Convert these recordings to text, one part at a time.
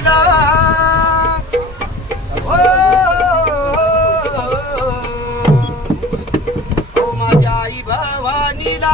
भवानीला हो, हो माझ्या आई भवानीला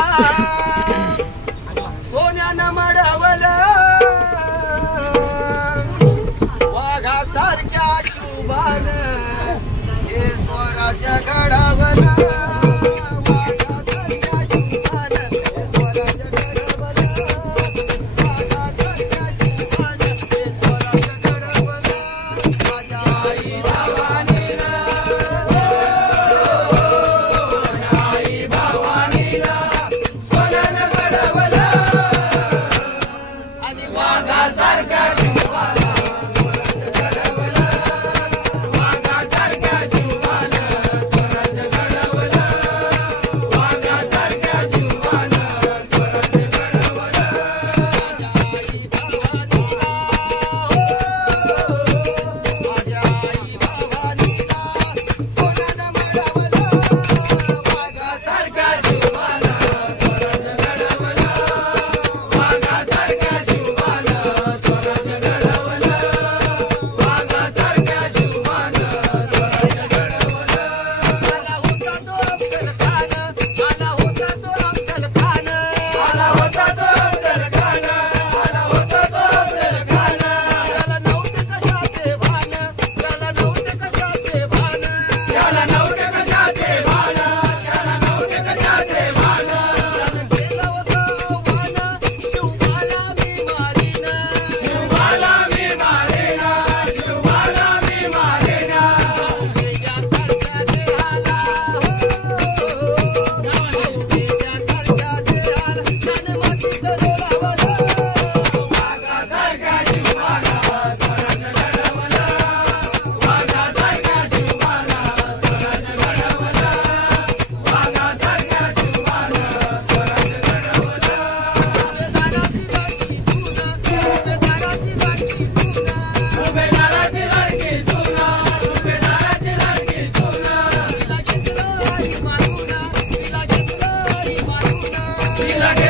We like